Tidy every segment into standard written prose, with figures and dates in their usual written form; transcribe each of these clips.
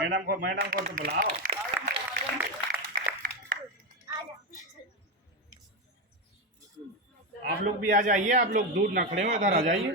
Madam को तो बुलाओ। आप लोग भी आ जाइए, आप लोग दूर ना खड़े हो, इधर आ जाइए।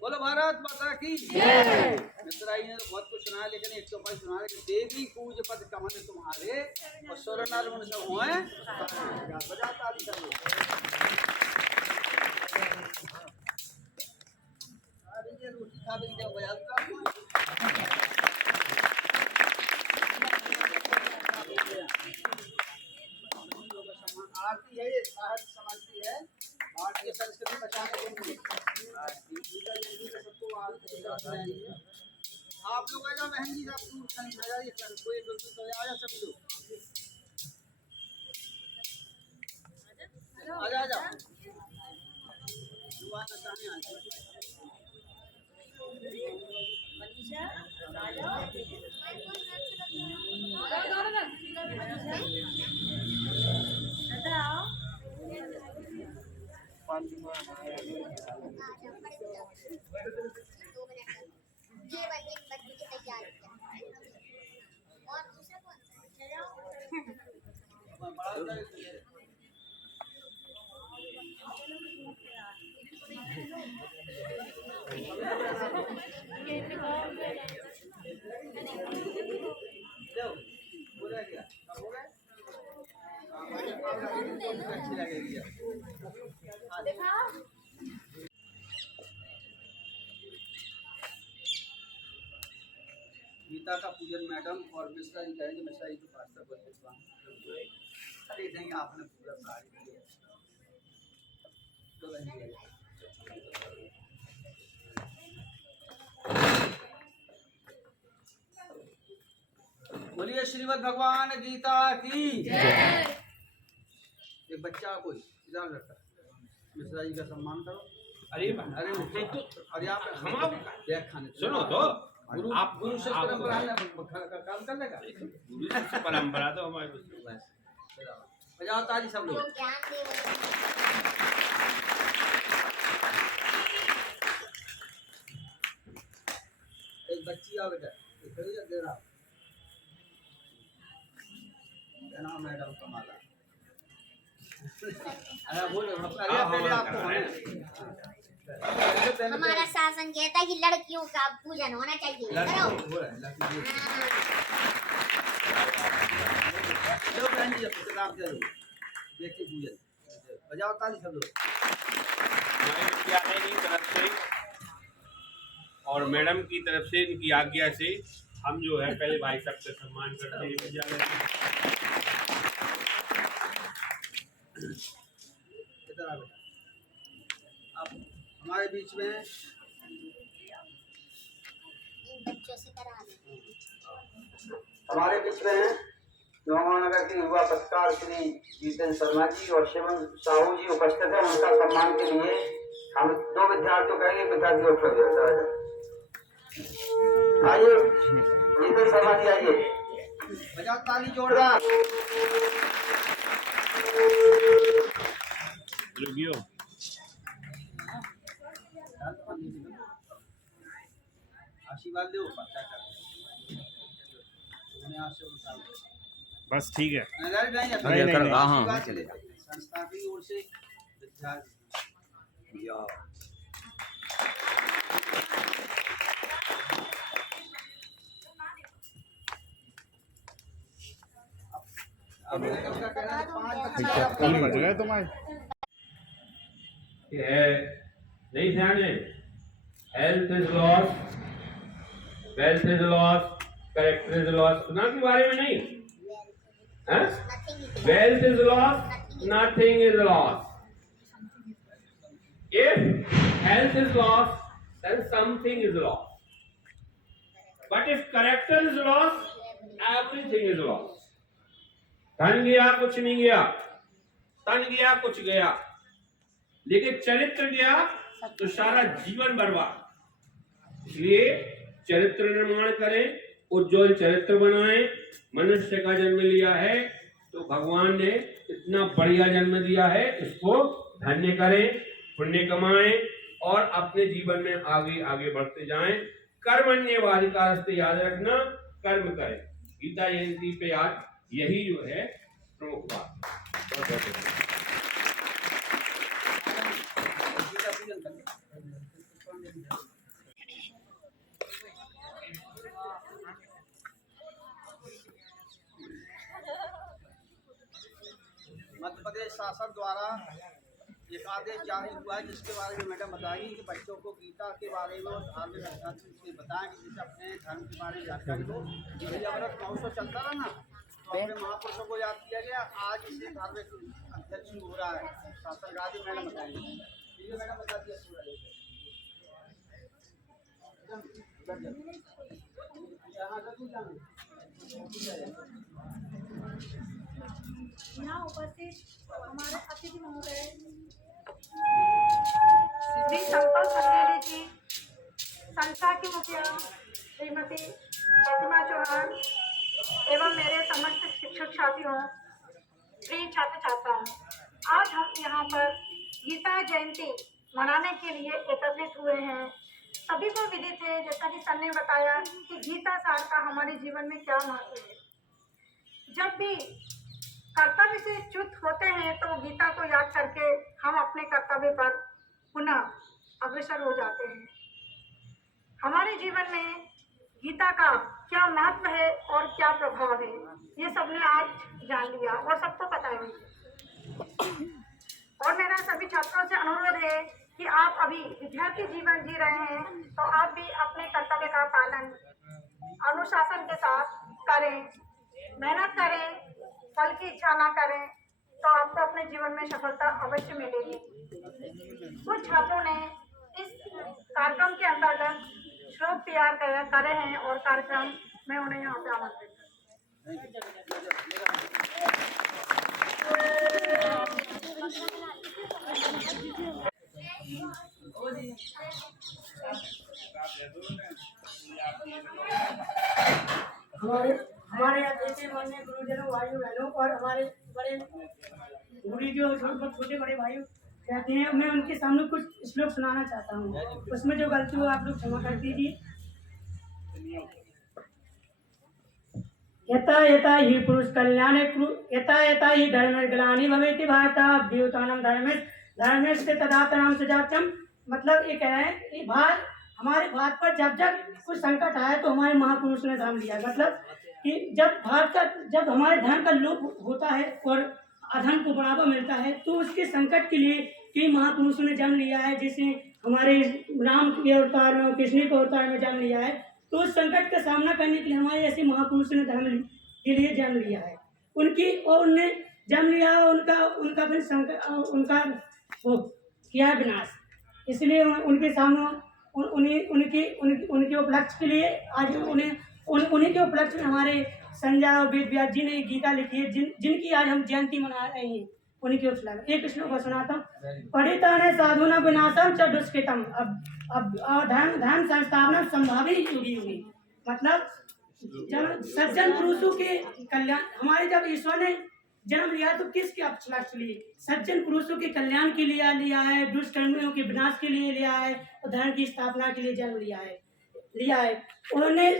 बोलो भारत माता की जय। मिश्राई ने तो बहुत कुछ सुनाया, लेकिन एक चौपाई सुना रहे कि देवी पूज पद कमन तुम्हारे और स्वरनाल मन सब हुए बजाता आदि कर लो। रोटी खा भी जब बजाता आरती है, ये साहस समाधि है, भारतीय संस्कृति बचाने के लिए सबको आप लोग आ जाओ। बहन जी आप कोई तो आ जा सभी लोग आ जा अच्छी लगेगी। गीता का पूजन मैडम और मिश्रा जी कहेंगे। मिश्रा जी तो पास्टर बोले खरीदेंगे, आपने पूरा साड़ी दिया तो बोलिए श्रीमद् भगवान गीता की जय। एक बच्चा कोई इधर रहता है, मिश्रा जी का सम्मान करो। अरे अरे आप बैग खाने सुनो तो, आप गुरु से परंपरा काम करने का गुरु शिष्य परंपरा तो हमारे बजाओ ताली सब लोग। एक बच्ची आ बेटा दे रहा नाम मैडम कमाला। अरे बोलो पहले आपको हमारा शासन कहता है कि लड़कियों का पूजन होना चाहिए। करो देखिए पूजन बजाओ ताली सब लोग। हमारे विद्यालय की तरफ से और मैडम की तरफ से इनकी आज्ञा से हम जो है पहले भाई साहब से सम्मान करते हैं विद्यालय। इधर आ बेटा, आप हमारे बीच में बच्चों से करा हमारे बीच में नगर के युवा पत्रकार श्री जितेंद्र शर्मा जी और शिवन साहू जी उपस्थित है। उनका सम्मान के लिए हम दो विद्यार्थियों कहेंगे, विद्यार्थी उठ आइए। जितेंद्र शर्मा जी आइए, बजाओ ताली जोरदार। आशीर्वाद दो बस ठीक है। नहीं चलेगा। संस्था की ओर से कम बच गए तुम्हारे नहीं ध्यान है। Health is loss, wealth is loss, character is loss. सुना के बारे में नहीं? Wealth is loss, nothing is loss. If health is lost, then something is lost. But if character is lost, everything is lost. धन गया कुछ नहीं गया, तन गया कुछ गया, लेकिन चरित्र गया तो सारा जीवन बर्बाद। इसलिए चरित्र निर्माण करें, उज्जवल चरित्र बनाएं। मनुष्य का जन्म लिया है तो भगवान ने इतना बढ़िया जन्म दिया है, इसको धन्य करें, पुण्य कमाएं और अपने जीवन में आगे आगे बढ़ते जाएं। कर्मण्येवाधिकारस्ते, याद रखना, कर्म करें। गीता जयंती पे आज यही जो है प्रमुख बात। गीता पूजन कर ले। मध्य प्रदेश शासन द्वारा एक आदेश जारी हुआ है, जिसके बारे में मैडम बताएंगी कि बच्चों को गीता के बारे में और धार्मिक अध्यात्म से बताएं कि जिससे अपने धर्म के बारे में जानकारी हो। जब अमृत महोत्सव चलता रहा ना, तो अपने महापुरुषों को याद किया गया। आज इसे धार्मिक अध्ययन शुरू हो रहा है। शासन राज्य मैडम बताएंगे। ठीक है मैडम, बता दिया पूरा यहाँ उपस्थित हमारे अतिथि महोदय श्री संपल संदेली जी, संस्था की मुखिया श्रीमती प्रतिमा चौहान एवं मेरे समस्त शिक्षक साथियों, प्रिय छात्र छात्राओं, आज हम यहाँ पर गीता जयंती मनाने के लिए एकत्रित हुए हैं। सभी को विदित है, जैसा कि सर ने बताया, कि गीता सार का हमारे जीवन में क्या महत्व है। जब भी कर्तव्य से च्युत होते हैं तो गीता को याद करके हम अपने कर्तव्य पर पुनः अग्रसर हो जाते हैं। हमारे जीवन में गीता का क्या महत्व है और क्या प्रभाव है, ये सबने आज जान लिया और सबको पता है। और मेरा सभी छात्रों से अनुरोध है कि आप अभी विद्यार्थी जीवन जी रहे हैं तो आप भी अपने कर्तव्य का पालन अनुशासन के साथ करें, मेहनत करें, फल की इच्छा ना करें, तो आपको अपने जीवन में सफलता अवश्य मिलेगी। कुछ छात्रों ने इस कार्यक्रम के अंतर्गत श्लोक तैयार करे हैं और कार्यक्रम में उन्हें यहाँ पे आमंत्रित हमारे अतिथि माननीय गुरुजनों, भाइयों बहनों और हमारे बड़े गुरु जो छोटे बड़े भाई कहते हैं, मैं उनके सामने कुछ श्लोक सुनाना चाहता हूँ। उसमें जो गलती हो आप लोग क्षमा कर दीजिए। यथा यथा ही पुरुष कल्याण यथा यथा ही धर्म ग्लानि भवेति भारत अभ्युत्थानं धर्मस्य तदात्मनं सुजात्यम। मतलब ये कह रहे हैं कि हमारे भारत पर जब जब कुछ संकट आया तो हमारे महापुरुष ने धर्म लिया। मतलब कि जब हमारे धर्म का लोप होता है और अधर्म को बढ़ावा मिलता है तो उसके संकट के लिए कई महापुरुषों ने जन्म लिया है। जैसे हमारे राम के अवतार में, कृष्ण के अवतार में जन्म लिया है। तो उस संकट का सामना करने के लिए हमारे ऐसे महापुरुषों ने धर्म के लिए जन्म लिया है। उनने जन्म लिया, उनका फिर संकट, उनका वो किया विनाश। इसलिए उनके सामने उनके उपलक्ष्य के लिए आज उन्हीं के उपलक्ष्य में हमारे संजय और वेद व्यास जी ने गीता लिखी है, जिनकी आज हम जयंती मना रहे हैं। उन्हीं के उपलक्ष्य एक श्लोक को सुनाता हूँ। पढ़िताने साधुना विनाशम च दुष्कृतम अब धर्म संस्थापना संभावी युगी युगी। मतलब जब सज्जन पुरुषों के कल्याण, हमारे जब ईश्वर ने जन्म लिया तो किसके उपलक्ष्य लिए? सज्जन पुरुषों के कल्याण के लिए लिया है, दुष्कर्मियों के विनाश के लिए लिया है और धर्म की स्थापना के लिए जन्म लिया है। उन्होंने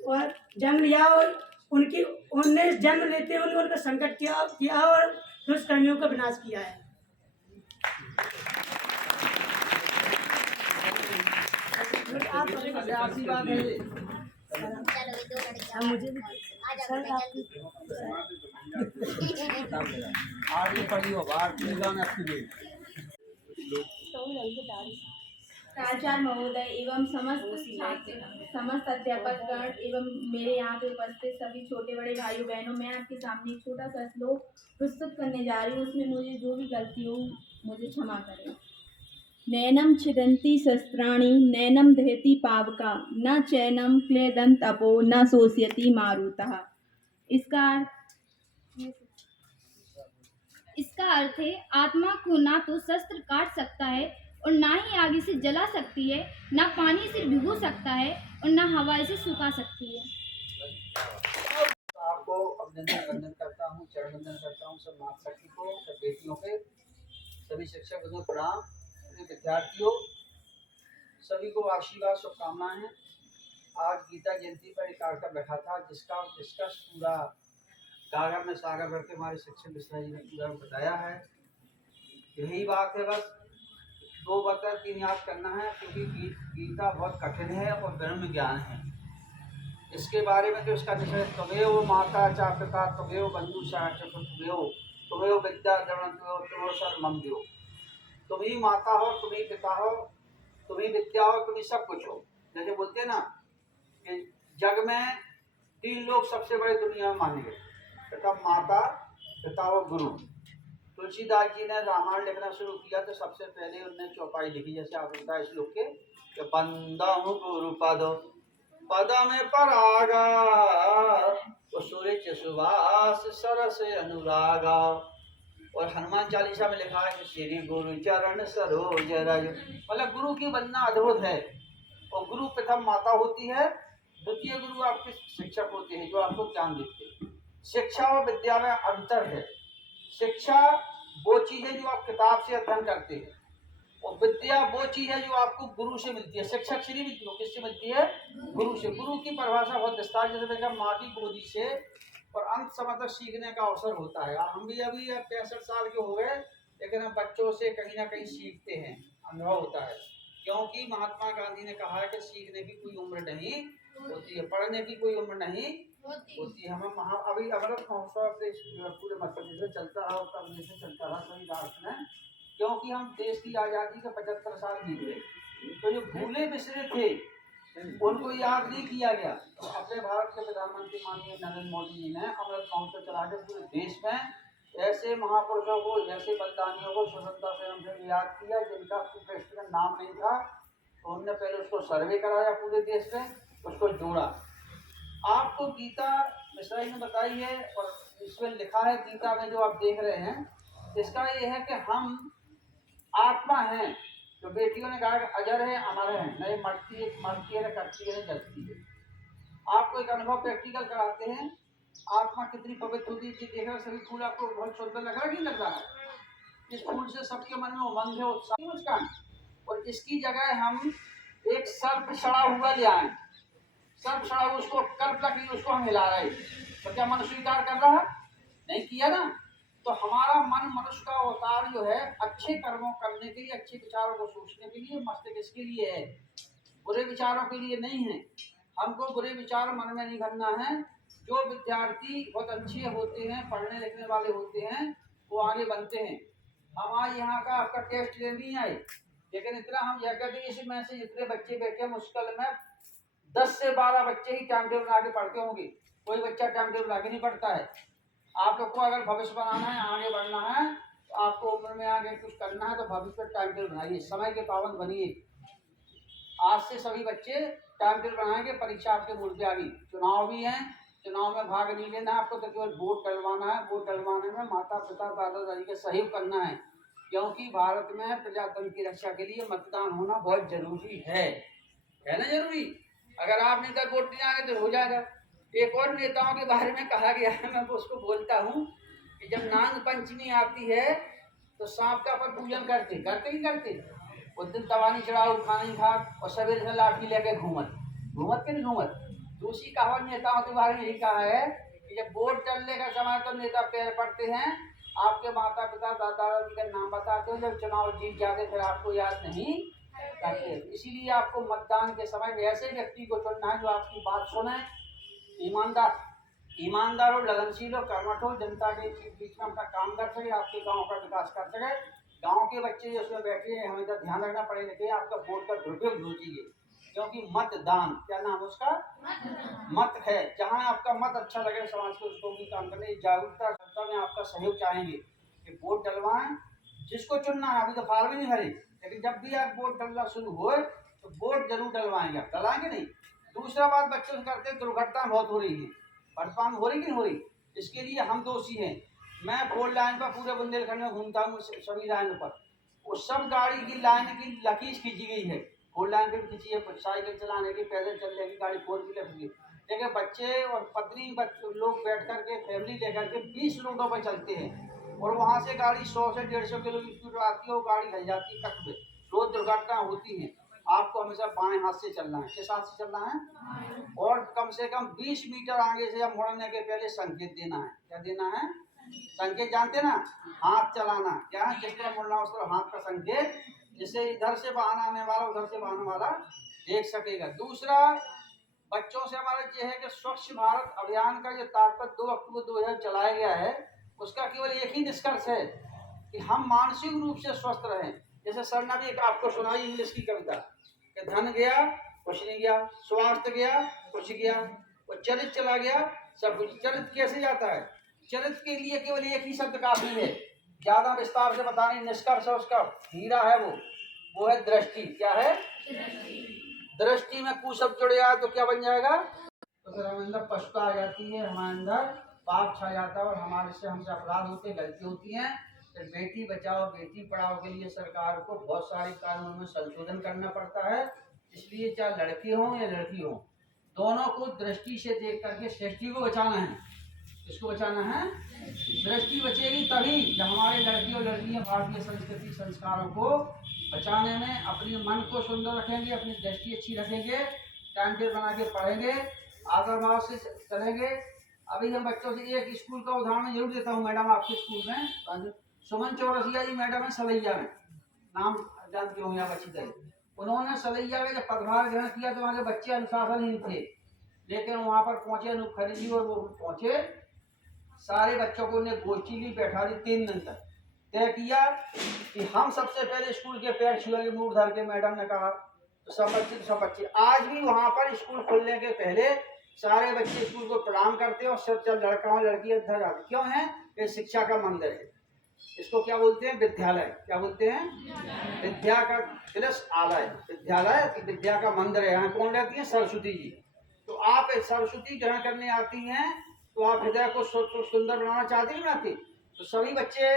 जन्म लिया और उन्होंने जन्म लेते हुए उनका संकट किया और दुष्कर्मियों का विनाश किया है। आशीर्वाद है। चलो ये दो लड़कियां मुझे आ जाओ आरती पढ़ी हो, आरती गाना आपकी प्राचार्य महोदय एवं समस्त अध्यापकगण एवं मेरे यहाँ पे उपस्थित सभी छोटे बड़े भाइयों बहनों, मैं आपके सामने एक छोटा सा श्लोक प्रस्तुत करने जा रही हूँ। उसमें मुझे जो भी गलती हो मुझे क्षमा करें। नैनम छिदन्ति शस्त्राणि नैनम दहति पावका न चैनम क्लेदन्त अपो न शोषयति मारुतः। इसका अर्थ है आत्मा को ना तो शस्त्र काट सकता है और ना ही आग इसे जला सकती है, ना पानी इसे भिगो सकता है और ना हवा इसे सुखा सकती है। आपको अभिनंदन वंदन करता हूँ, चरण वंदन करता हूँ सब माता को, सब बेटियों के, सभी शिक्षक बंधु प्रणाम, सभी विद्यार्थियों सभी को आशीर्वाद शुभकामनाएं हैं। आज गीता जयंती पर एक कार्यक्रम रखा था जिसका डिस्कस पूरा गागर में सागर भर के हमारे शिक्षक मिश्रा जी ने पूरा बताया है। यही बात है, बस 2 बता 3 याद करना है क्योंकि गीता बहुत कठिन है और ब्रह्म ज्ञान है। इसके बारे में तो इसका विषय त्वमेव माता च पिता त्वमेव बंधु सखा त्वमेव विद्या द्रविणं त्वमेव सर्वमं देव। तुम ही माता हो, तुम ही पिता हो, तुम ही विद्या हो, तुम ही सब कुछ हो। जैसे बोलते हैं ना कि जग में 3 लोग सबसे बड़े दुनिया में माने गए, पिता माता पिता और गुरु। तुलसीदास जी ने रामायण लिखना शुरू किया तो सबसे पहले उन्होंने चौपाई लिखी, जैसे आप बताया श्लोक के कि बंदहु गुरु पद में परागा सूर्य सुवास सरस अनुरागा। और हनुमान चालीसा में लिखा है कि श्री गुरु चरण सरोज रज। मतलब गुरु की वंदना अद्भुत है। और गुरु प्रथम माता होती है, द्वितीय गुरु आपके शिक्षक होते हैं जो आपको ज्ञान देते हैं। शिक्षा और विद्या में अंतर है। शिक्षा वो चीज है जो आप किताब से अध्ययन करते हैं और विद्या वो चीज है जो आपको गुरु से मिलती है। शिक्षक से नहीं मिलती, वो किससे मिलती है? गुरु से। गुरु की परिभाषा बहुत विस्तार जैसे देखा माँ की गोदी से और अंत समय तक सीखने का अवसर होता है। हम भी अभी 65 साल के हो गए लेकिन हम बच्चों से कहीं ना कहीं सीखते हैं, अनुभव होता है। क्योंकि महात्मा गांधी ने कहा है कि सीखने की कोई उम्र नहीं होती है, पढ़ने की कोई उम्र नहीं होती है। हम अभी अमृत महोत्सव पूरे मध्य प्रदेश में चलता रहा, उत्तर प्रदेश में चलता रहा सभी राष्ट्र में, क्योंकि हम देश की आज़ादी के 75 साल बीत गए। तो जो भूले बिसरे थे उनको याद नहीं किया गया। तो अपने भारत के प्रधानमंत्री माननीय नरेंद्र मोदी जी ने अमृत महोत्सव चला के पूरे देश में ऐसे महापुरुषों को, ऐसे बलिदानियों को स्वतंत्रता संग्राम से याद किया जिनका कृष्ण का नाम नहीं था। तो उन्होंने पहले उसको सर्वे कराया पूरे देश में, उसको जोड़ा। आपको गीता मिश्रा जी ने बताई है और इसमें लिखा है गीता में जो आप देख रहे हैं, इसका ये है कि हम आत्मा हैं। जो बेटियों ने कहा अजर है अमर है, नहीं मरती है न कटती है न जलती है। आपको एक अनुभव प्रैक्टिकल कराते हैं। आत्मा कितनी पवित्र होती है। देख रहे सभी फूल आपको बहुत सुंदर लग रहा है, नहीं लग रहा है? इस फूल से सबके मन में उमंग है, उत्साह, मुस्कान। और इसकी जगह हम एक सर्प सड़ा हुआ ले आए, सर्प सड़ा हुआ उसको कल्प लगी, उसको हम हिला रहे, तो क्या मन स्वीकार कर रहा? नहीं किया ना। तो हमारा मन मनुष्य का अवतार जो है अच्छे कर्मों करने के लिए, अच्छे विचारों को सोचने के लिए, मस्तिष्क इसके लिए है, बुरे विचारों के लिए नहीं है। हमको बुरे विचार मन में नहीं भरना है। जो विद्यार्थी बहुत अच्छे होते हैं, पढ़ने लिखने वाले होते हैं, वो आगे बनते हैं। हम आज यहाँ का आपका टेस्ट ले नहीं आए, लेकिन इतना हम यह कहते हैं इसमें से जितने बच्चे बैठे मुश्किल में 10 से 12 बच्चे ही टाइम टेबल बना के पढ़ते होंगे। कोई बच्चा टाइम टेबल आगे नहीं पढ़ता है। आप लोग को अगर भविष्य बनाना है, आगे बढ़ना है, तो आपको उम्र में आगे कुछ करना है तो भविष्य पर टाइम टेबल बनाइए, समय के पाबंद बनिए। आज से सभी बच्चे टाइम टेबल बनाएंगे। परीक्षा आपके मुड़ पे आ गई, चुनाव भी हैं, चुनाव में भाग नहीं लेना है आपको, तो केवल वोट डलवाना है। वोट डलवाने में माता पिता दादा दादी का सहयोग करना है, क्योंकि भारत में प्रजातंत्र की रक्षा के लिए मतदान होना बहुत जरूरी है ना? जरूरी। अगर आप नहीं कर वोट नहीं आएंगे तो हो जाएगा। एक और नेताओं के बारे में कहा गया है, मैं उसको बोलता हूँ कि जब नाग पंचमी आती है तो सांप का अपन पूजन करते ही करते। उस दिन तवा नहीं चढ़ाओ, खाना नहीं खा, और सवेरे से लाठी लेके घूमत के नहीं घूमत। दूसरी कहावत नेताओं के बारे में यही कहा है कि जब वोट डालने का समय तो नेता पैर पड़ते हैं, आपके माता पिता दादा दादी का नाम बताते हो, जब चुनाव जीत जाते फिर आपको याद नहीं करते। इसीलिए आपको मतदान के समय ऐसे व्यक्ति को चुनना है जो आपकी बात सुने, ईमानदार और लगनशील और कर्मठ हो, जनता के बीच में अपना काम कर सके, आपके गांव का विकास कर सके। गांव के बच्चे जो उसमें बैठे हैं हमें तो ध्यान रखना पड़े लिखे, आपका वोट का दुरुपयोग कीजिए, क्योंकि मतदान क्या नाम उसका? मत है। जहां आपका मत अच्छा लगे समाज को उसको भी काम करने, जागरूकता संस्था में आपका सहयोग चाहेंगे कि वोट डलवाएं। जिसको चुनना है, अभी तो फॉर्म ही नहीं भरे, लेकिन जब भी आप वोट डलना शुरू हो तो वोट जरूर डलवाएंगे। आप डलाएंगे नहीं। दूसरा बात बच्चों से करते, दुर्घटना बहुत हो रही है, वर्तमान हो रही कि नहीं हो रही, इसके लिए हम दोषी हैं। मैं 4 लाइन पर पूरे बुंदेलखंड में घूमता हूँ, सभी लाइनों पर वो सब गाड़ी की लाइन की लकीर खींची गई है, 4 लाइन पे भी खींची है, साइकिल चलाने की, पैदल चलने की गाड़ी 4 व्हीलर की। लेकिन बच्चे और पत्नी लोग बैठ करके फैमिली लेकर के 20 रोडों पर चलते हैं और वहाँ से गाड़ी 100 से 150 किलोमीटर आती है, वो गाड़ी हिल जाती है कट पे। रोज दुर्घटना होती है। आपको हमेशा बाएं हाथ से चलना है। किस हाथ से चलना है? और कम से कम 20 मीटर आगे से मुड़ने के पहले संकेत देना है। क्या देना है? संकेत जानते ना, हाथ चलाना। क्या है? जिस तरह मुड़ना उस तरह हाथ का संकेत, जिससे इधर से वाहन आने वाला उधर से वाहन वाला देख सकेगा। दूसरा, बच्चों से हमारा ये है कि स्वच्छ भारत अभियान का जो तात्पर्य 2 अक्टूबर 2000 चलाया गया है, उसका केवल एक ही निष्कर्ष है कि हम मानसिक रूप से स्वस्थ रहें। जैसे सर ने भी एक आपको सुनाई इंग्लिश की कविता कि धन गया कुछ नहीं गया, स्वास्थ्य गया कुछ गया, और चरित्र चला गया सब कुछ। चरित्र कैसे जाता है? चरित्र के लिए केवल एक ही शब्द काफी है, ज्यादा विस्तार से बताने। निष्कर्ष उसका हीरा है, वो है दृष्टि। क्या है? दृष्टि में कुशब्द जुड़ जाए तो क्या बन जाएगा? तो फिर हमारे अंदर पशुता आ जाती है, हमारे अंदर पाप छा जाता है और हमारे से हमसे अपराध होते, गलती होती है। फिर बेटी बचाओ बेटी पढ़ाओ के लिए सरकार को बहुत सारे कानूनों में संशोधन करना पड़ता है। इसलिए चाहे लड़के हों या लड़की हों, दोनों को दृष्टि से देख करके सृष्टि को बचाना है। किसको बचाना है? दृष्टि बचेगी तभी जब हमारे लड़की और लड़कियां भारतीय संस्कृति संस्कारों को बचाने में अपने मन को सुंदर रखेंगे, अपनी दृष्टि अच्छी रखेंगे, टाइम टेबल बना के पढ़ेंगे, आदर भाव से चलेंगे। अभी हम बच्चों से एक स्कूल का उदाहरण जरूर देता हूँ। मैडम आपके स्कूल में सुमन चौरसिया जी मैडम है सलैया में, नाम जानते होंगे आप अच्छी तरह। उन्होंने सलैया में जब पदभार ग्रहण किया तो वहाँ के बच्चे अनुशासनहीन थे, लेकिन वहाँ पर पहुँचे अनूप खरे जी और वो पहुँचे, सारे बच्चों को उन्हें गोष्ठी ली, बैठा दी। 3 दिन तक तय किया कि हम सबसे पहले स्कूल के पैर छुएंगे, मुंह धर के। मैडम ने कहा तो सब बच्चे आज भी वहाँ पर स्कूल खुलने के पहले सारे बच्चे स्कूल को प्रणाम करते हैं और सब चल लड़का हो लड़की इधर जाते। क्यों है? ये शिक्षा का मंदिर है। इसको क्या बोलते हैं? विद्यालय। क्या बोलते हैं? विद्या का तिलस आलय, विद्यालय की विद्या का मंदिर है। यहाँ कौन रहती है? सरस्वती जी। तो आप सरस्वती ग्रहण करने आती हैं तो आप हृदय को सुंदर बनाना चाहती हैं, बनाती? तो सभी बच्चे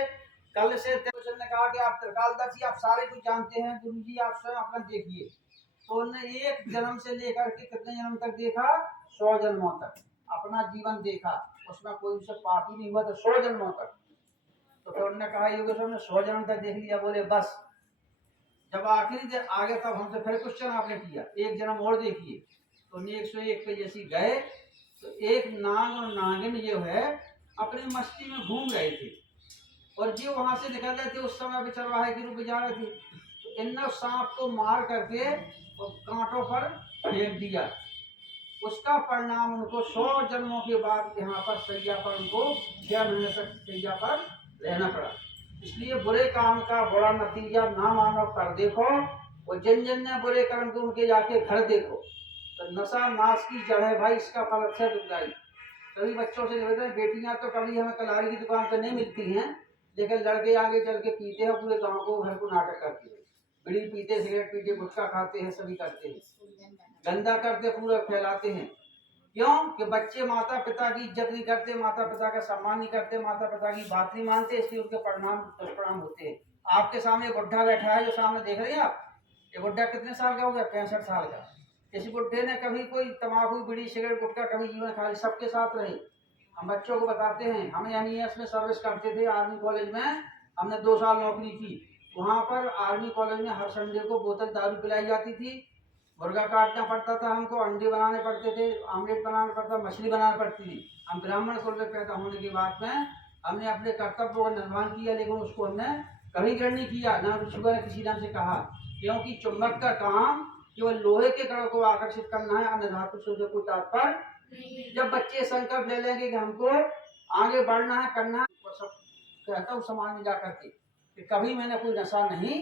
कल से ने कहा कि आप त्रिकालदर्शी, आप सारे कुछ जानते हैं, गुरु जी आप स्वयं अपना देखिए। तो उन्होंने 1 जन्म से लेकर के कितने जन्म तक देखा? 100 जन्मों तक अपना जीवन देखा, उसमें कोई उससे पाप ही नहीं हुआ। तो 100 जन्मों तक। तो फिर उन्होंने कहा योगेश्वर ने 100 जन्म तक देख लिया। बोले बस। जब आखिरी आ गया तब हमसे फिर क्वेश्चन आपने किया, 1 जन्म और देखिए। तो 101 पे जैसे गए तो एक नाग और नागिन जो है अपनी मस्ती में घूम रहे थे और जो वहां से निकल रहे थे उस समय चरवाहे के रूप में जा रहे थे। तो इनने सांप को मार करके वो कांटों पर फेंक दिया। उसका परिणाम उनको 100 जन्मों के बाद यहाँ पर सैया पर उनको 6 महीने तक सैया पर रहना पड़ा। इसलिए बुरे काम का बुरा नतीजा ना मानो कर देखो, और जिन जिन ने बुरे कर्म को उनके जाके घर देखो। तो नशा नाश की जड़ है भाई, इसका फल अच्छा दुखदाई। सभी बच्चों से निवेदन, बेटियां तो कभी हमें कलारी की दुकान पर नहीं मिलती हैं, लेकिन लड़के आगे चल के पीते हैं, पूरे गांव को घर को नाटक करते हैं, बीड़ी पीते, सिगरेट पीते, गुटखा खाते हैं, सभी करते हैं, गंदा करते, पूरा फैलाते हैं। क्यों? कि बच्चे माता पिता की इज्जत नहीं करते, माता पिता का सम्मान नहीं करते, माता पिता की बात नहीं मानते, इसलिए उनके परिणाम दुष्परिणाम होते हैं। आपके सामने बुढ़ा बैठा है जो सामने देख रहे हैं आप, ये बुढ़ा कितने साल का हो गया? 65 साल का। इस बुढ़े ने कभी कोई तम्बाकू बीड़ी सिगरेट गुटखा कभी जीवन खाली, सबके साथ रहे। हम बच्चों को बताते हैं, हम NES में सर्विस करते थे आर्मी कॉलेज में, हमने 2 साल नौकरी की। वहाँ पर आर्मी कॉलेज में हर संडे को बोतल दारू पिलाई जाती थी, मुर्गा काटना पड़ता था हमको, अंडे बनाने पड़ते थे, आमलेट बनाना पड़ता, मछली बनानी पड़ती थी। हम ब्राह्मण कुल में पैदा होने के बाद में हमने अपने कर्तव्यों का निर्वहन किया, लेकिन उसको हमने कभी ग्रहण नहीं किया, ना छुआ ने किसी नाम से कहा। क्योंकि चुंबक का काम केवल लोहे के कणों को आकर्षित करना है, अन्य धातु से कोई तात्पर्य। जब बच्चे संकल्प ले लेंगे कि हमको आगे बढ़ना है, करना है, वो सब कहता हूँ समाज में जाकर के कि कभी मैंने कोई नशा नहीं।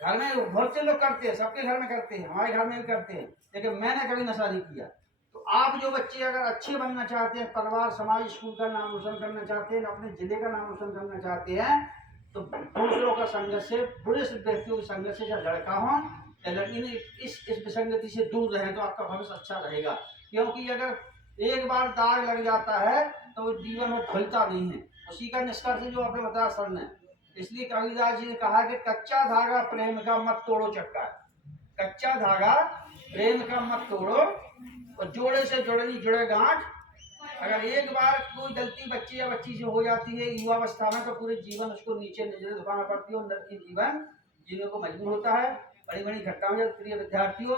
घर में बहुत से लोग करते हैं, सबके घर में करते हैं, हमारे घर में भी करते हैं, लेकिन मैंने कभी नशा नहीं किया। तो आप जो बच्चे अगर अच्छे बनना चाहते हैं, परिवार समाज स्कूल का नाम रोशन करना चाहते हैं, अपने जिले का नाम रोशन करना चाहते हैं, तो दूसरों का संगत से, बुरे व्यक्तियों की संगत से, चाहे लड़का हो या लड़की ने, इस विसंगति से दूर रहें तो आपका भविष्य अच्छा रहेगा। क्योंकि अगर एक बार दाग लग जाता है तो जीवन में खुलता नहीं है। उसी का निष्कर्ष जो आपने बताया सर ने, इसलिए कबीरदास जी ने कहा कि कच्चा धागा प्रेम का मत तोड़ो चक्का, कच्चा धागा प्रेम का मत तोड़ो, और जोड़े से जोड़े नहीं जुड़े गांठ। अगर एक बार कोई गलती बच्चे या बच्ची से हो जाती है युवावस्था में, तो पूरे जीवन उसको नीचे नजर दिखाना पड़ती है, अंदर की जीवन जीने को मजबूर होता है। बड़ी बड़ी घटना हो जाती है। प्रिय विद्यार्थियों,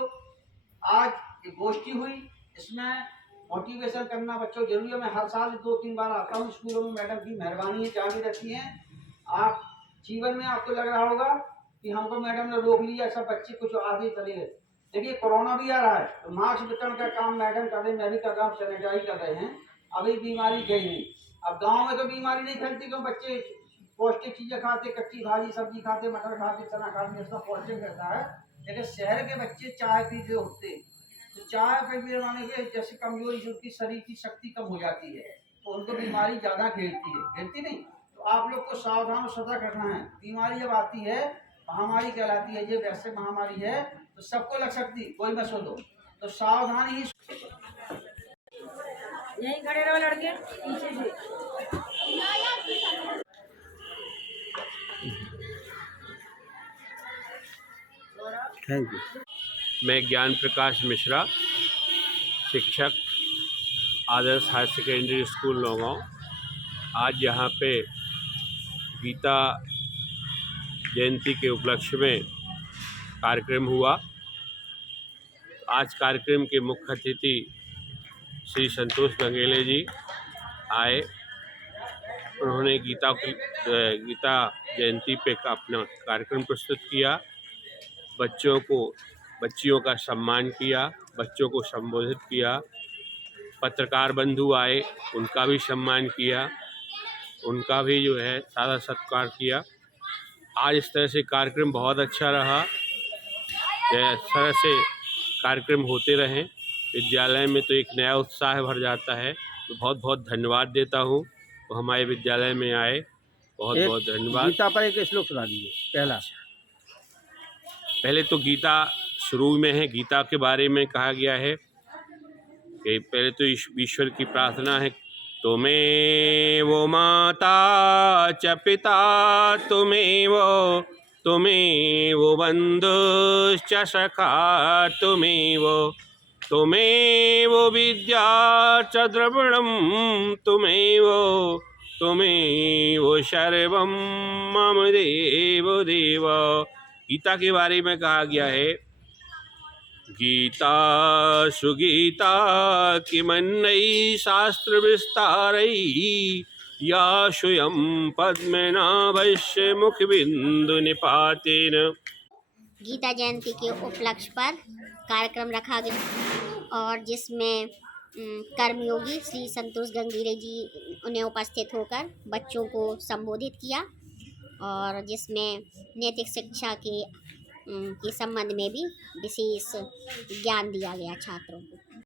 आज एक गोष्ठी हुई, इसमें मोटिवेशन करना बच्चों जरूरी है। मैं हर साल 2-3 बार आता हूँ स्कूलों में, मैडम की मेहरबानी है, जारी रखी है। आप जीवन में आपको लग रहा होगा कि हमको मैडम ने रोक लिया, सब बच्चे कुछ आगे चले गए। देखिए कोरोना भी आ रहा है, तो मास्क वितरण का काम मैडम कर रहे हैं, मैं भी कर रहा हूँ, सैनिटाइज कर रहे हैं। अभी बीमारी गई नहीं। अब गांव में तो बीमारी नहीं फैलती क्यों, बच्चे पौष्टिक चीजें खाते, कच्ची भाजी सब्जी खाते, मटर खाते, चना खाते, इसका पौष्टिक रहता है। लेकिन शहर के बच्चे चाय पीते उठते, तो चाय पे बनाने के जैसे कमजोरी से उनकी शरीर की शक्ति कम हो जाती है, तो उनको बीमारी ज्यादा घेरती है, घेरती नहीं। तो आप लोग को सावधान और सतर्क रखना है। बीमारी जब आती है, महामारी कहलाती है, ये वैसे महामारी है तो सबको लग सकती, कोई मत सोचो, तो सावधान ही। यहीं खड़े रहो लड़के, पीछे से। Thank you. मैं ज्ञान प्रकाश मिश्रा, शिक्षक, आदर्श हायर सेकेंडरी स्कूल नौगांव। आज यहाँ पे गीता जयंती के उपलक्ष्य में कार्यक्रम हुआ। आज कार्यक्रम के मुख्य अतिथि श्री संतोष गंगेले जी आए। उन्होंने गीता जयंती पे अपना कार्यक्रम प्रस्तुत किया, बच्चियों का सम्मान किया, बच्चों को संबोधित किया। पत्रकार बंधु आए, उनका भी सम्मान किया, उनका भी जो है सादा सत्कार किया। आज इस तरह से कार्यक्रम बहुत अच्छा रहा। इस तरह से कार्यक्रम होते रहें, विद्यालय में तो एक नया उत्साह भर जाता है। तो बहुत बहुत धन्यवाद देता हूँ, तो हमारे विद्यालय में आए, बहुत बहुत धन्यवाद। गीता पर एक श्लोक सुना दीजिए। पहले तो गीता शुरू में है, गीता के बारे में कहा गया है कि पहले तो ईश्वर की प्रार्थना है, त्वमेव माता च पिता त्वमेव बन्धुश्च सखा त्वमेव विद्या च द्रविणं त्वमेव सर्वं मम देव। गीता के बारे में कहा गया है, गीता सुगीता किमन्यै शास्त्र विस्तारै या स्वयं पद्मनाभस्य मुखबिंदु निपातेन। गीता जयंती के उपलक्ष्य पर कार्यक्रम रखा गया और जिसमें कर्मयोगी श्री संतोष गंगेले जी उन्हें उपस्थित होकर बच्चों को संबोधित किया, और जिसमें नैतिक शिक्षा के संबंध में भी विशेष ज्ञान दिया गया छात्रों को।